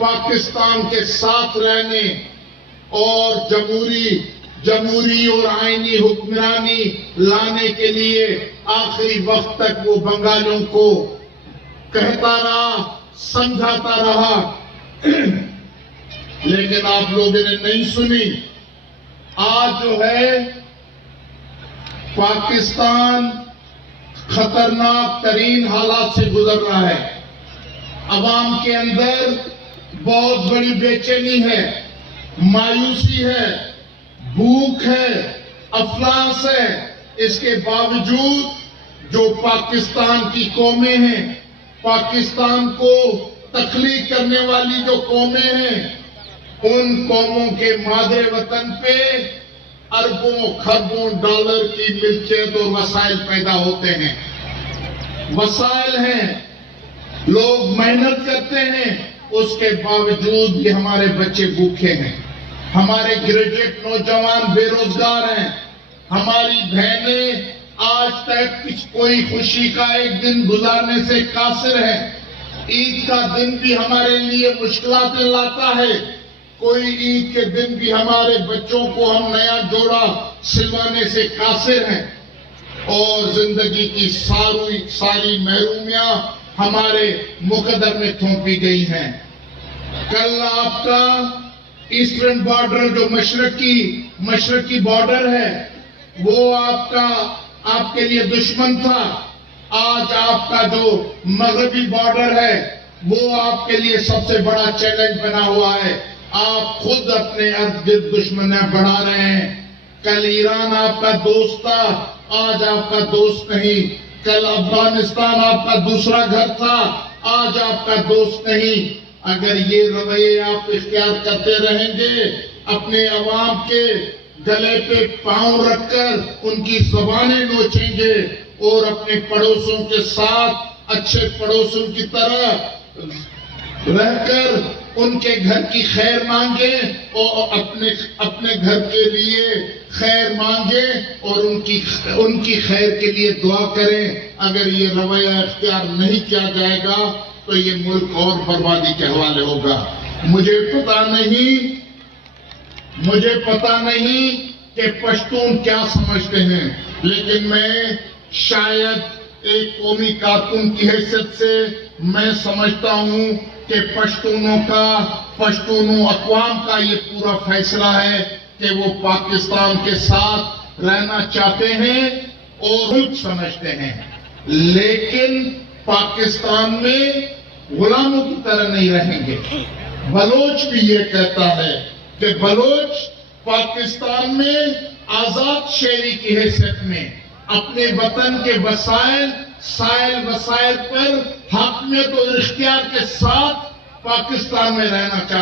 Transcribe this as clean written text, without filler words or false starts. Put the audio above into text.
پاکستان کے ساتھ رہنے اور جمہوری اور آئینی حکمرانی لانے کے لیے آخری وقت تک وہ بنگالیوں کو کہتا رہا، سمجھاتا رہا، لیکن آپ لوگوں نے نہیں سنی۔ آج جو ہے پاکستان خطرناک ترین حالات سے گزر رہا ہے۔ عوام کے اندر بہت بڑی بے چینی ہے، مایوسی ہے، بھوک ہے، افلاس ہے۔ اس کے باوجود جو پاکستان کی قومیں ہیں، پاکستان کو تخلیق کرنے والی جو قومیں ہیں، ان قوموں کے مادر وطن پہ اربوں خربوں ڈالر کی ملکیت اور وسائل پیدا ہوتے ہیں۔ وسائل ہیں، لوگ محنت کرتے ہیں، اس کے باوجود بھی ہمارے بچے بھوکے ہیں، ہمارے گریجویٹ نوجوان بے روزگار ہیں، ہماری بہنیں آج تک کوئی خوشی کا ایک دن گزارنے سے قاصر ہیں۔ عید کا دن بھی ہمارے لیے مشکلات لاتا ہے، کوئی عید کے دن بھی ہمارے بچوں کو ہم نیا جوڑا سلوانے سے قاصر ہیں، اور زندگی کی ساری محرومیاں ہمارے مقدر میں تھوپی گئی ہیں۔ کل آپ کا ایسٹرن بارڈر جو مشرقی بارڈر ہے، وہ آپ کے لیے دشمن تھا۔ آج آپ کا جو مغربی بارڈر ہے، وہ آپ کے لیے سب سے بڑا چیلنج بنا ہوا ہے۔ آپ خود اپنے ارد گرد دشمنیاں بڑھا رہے ہیں۔ کل ایران آپ کا دوست تھا، آج آپ کا دوست نہیں۔ کل افغانستان آپ کا دوسرا گھر تھا، آج آپ کا دوست نہیں۔ اگر یہ رویے آپ اختیار کرتے رہیں گے، اپنے عوام کے گلے پہ پاؤں رکھ کر ان کی زبانیں نوچیں گے اور اپنے پڑوسوں کے ساتھ اچھے پڑوسوں کی طرح رہ کر ان کے گھر کی خیر مانگیں اور اپنے گھر کے لیے خیر مانگیں اور ان کی خیر کے لیے دعا کریں۔ اگر یہ رویہ اختیار نہیں کیا جائے گا تو یہ ملک اور بربادی کے حوالے ہوگا۔ مجھے پتا نہیں کہ پشتون کیا سمجھتے ہیں، لیکن میں شاید ایک قومی کارکن کی حیثیت سے میں سمجھتا ہوں کہ پشتون اقوام کا یہ پورا فیصلہ ہے کہ وہ پاکستان کے ساتھ رہنا چاہتے ہیں اور خود سمجھتے ہیں، لیکن پاکستان میں غلاموں کی طرح نہیں رہیں گے۔ بلوچ بھی یہ کہتا ہے کہ بلوچ پاکستان میں آزاد شہری کی حیثیت میں اپنے وطن کے وسائل پر حاکمیت اور اختیار کے ساتھ پاکستان میں رہنا چاہتا ہے۔